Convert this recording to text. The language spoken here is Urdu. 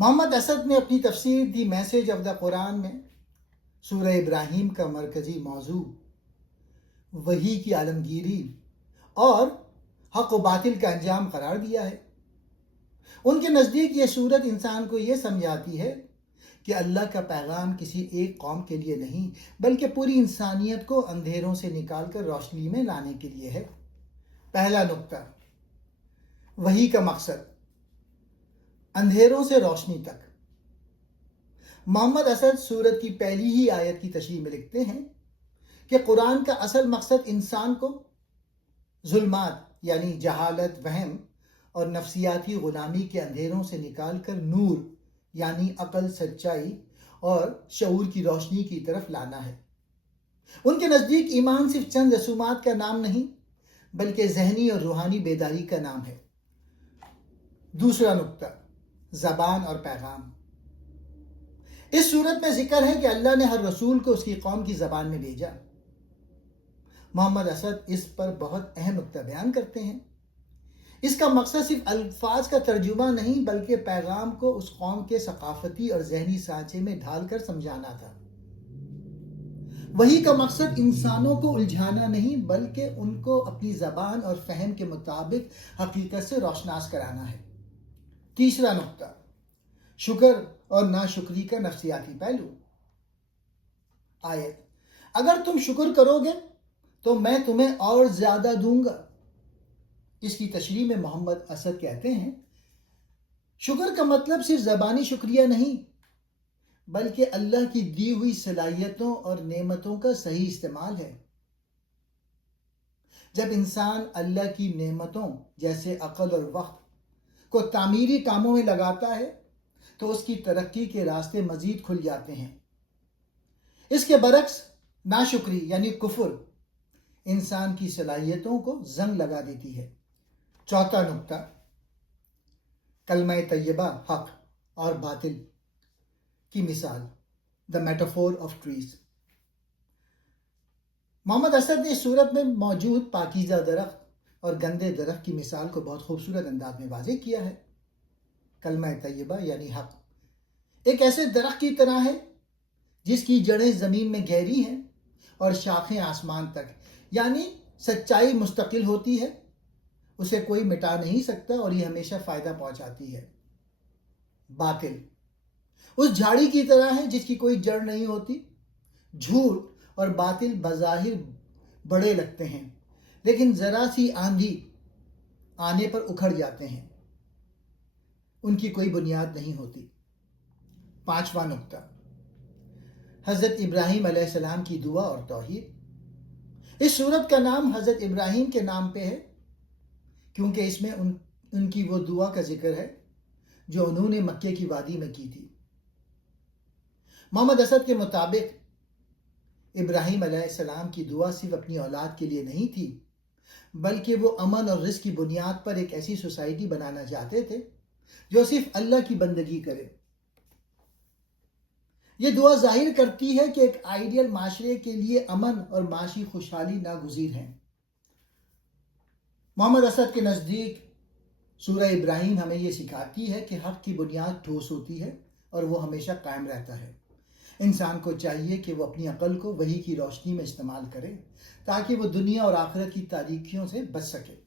محمد اسد نے اپنی تفسیر دی میسج آف دا قرآن میں سورہ ابراہیم کا مرکزی موضوع وحی کی عالمگیری اور حق و باطل کا انجام قرار دیا ہے۔ ان کے نزدیک یہ صورت انسان کو یہ سمجھاتی ہے کہ اللہ کا پیغام کسی ایک قوم کے لیے نہیں بلکہ پوری انسانیت کو اندھیروں سے نکال کر روشنی میں لانے کے لیے ہے۔ پہلا نقطہ، وحی کا مقصد اندھیروں سے روشنی تک۔ محمد اسد سورت کی پہلی ہی آیت کی تشریح میں لکھتے ہیں کہ قرآن کا اصل مقصد انسان کو ظلمات یعنی جہالت، وہم اور نفسیاتی غلامی کے اندھیروں سے نکال کر نور یعنی عقل، سچائی اور شعور کی روشنی کی طرف لانا ہے۔ ان کے نزدیک ایمان صرف چند رسومات کا نام نہیں بلکہ ذہنی اور روحانی بیداری کا نام ہے۔ دوسرا نقطہ، زبان اور پیغام۔ اس صورت میں ذکر ہے کہ اللہ نے ہر رسول کو اس کی قوم کی زبان میں بھیجا۔ محمد اسد اس پر بہت اہم نقطہ بیان کرتے ہیں۔ اس کا مقصد صرف الفاظ کا ترجمہ نہیں بلکہ پیغام کو اس قوم کے ثقافتی اور ذہنی سانچے میں ڈھال کر سمجھانا تھا۔ وحی کا مقصد انسانوں کو الجھانا نہیں بلکہ ان کو اپنی زبان اور فہم کے مطابق حقیقت سے روشناس کرانا ہے۔ تیسرا نقطہ، شکر اور ناشکری کا نفسیاتی پہلو۔ آیت، اگر تم شکر کرو گے تو میں تمہیں اور زیادہ دوں گا۔ اس کی تشریح میں محمد اسد کہتے ہیں، شکر کا مطلب صرف زبانی شکریہ نہیں بلکہ اللہ کی دی ہوئی صلاحیتوں اور نعمتوں کا صحیح استعمال ہے۔ جب انسان اللہ کی نعمتوں جیسے عقل اور وقت کو تعمیری کاموں میں لگاتا ہے تو اس کی ترقی کے راستے مزید کھل جاتے ہیں۔ اس کے برعکس ناشکری یعنی کفر انسان کی صلاحیتوں کو زنگ لگا دیتی ہے۔ چوتھا نقطہ، کلمہ طیبہ، حق اور باطل کی مثال، دا میٹافور آف ٹریز۔ محمد اسد نے اس صورت میں موجود پاکیزہ درخت اور گندے درخت کی مثال کو بہت خوبصورت انداز میں واضح کیا ہے۔ کلمہ طیبہ یعنی حق ایک ایسے درخت کی طرح ہے جس کی جڑیں زمین میں گہری ہیں اور شاخیں آسمان تک، یعنی سچائی مستقل ہوتی ہے، اسے کوئی مٹا نہیں سکتا اور یہ ہمیشہ فائدہ پہنچاتی ہے۔ باطل اس جھاڑی کی طرح ہے جس کی کوئی جڑ نہیں ہوتی۔ جھوٹ اور باطل بظاہر بڑے لگتے ہیں لیکن ذرا سی آندھی آنے پر اکھڑ جاتے ہیں، ان کی کوئی بنیاد نہیں ہوتی۔ پانچواں نقطہ، حضرت ابراہیم علیہ السلام کی دعا اور توحید۔ اس سورت کا نام حضرت ابراہیم کے نام پہ ہے کیونکہ اس میں ان کی وہ دعا کا ذکر ہے جو انہوں نے مکے کی وادی میں کی تھی۔ محمد اسد کے مطابق ابراہیم علیہ السلام کی دعا صرف اپنی اولاد کے لیے نہیں تھی بلکہ وہ امن اور رزق کی بنیاد پر ایک ایسی سوسائٹی بنانا چاہتے تھے جو صرف اللہ کی بندگی کرے۔ یہ دعا ظاہر کرتی ہے کہ ایک آئیڈیل معاشرے کے لیے امن اور معاشی خوشحالی ناگزیر ہیں۔ محمد اسد کے نزدیک سورہ ابراہیم ہمیں یہ سکھاتی ہے کہ حق کی بنیاد ٹھوس ہوتی ہے اور وہ ہمیشہ قائم رہتا ہے۔ انسان کو چاہیے کہ وہ اپنی عقل کو وحی کی روشنی میں استعمال کرے تاکہ وہ دنیا اور آخرت کی تاریکیوں سے بچ سکے۔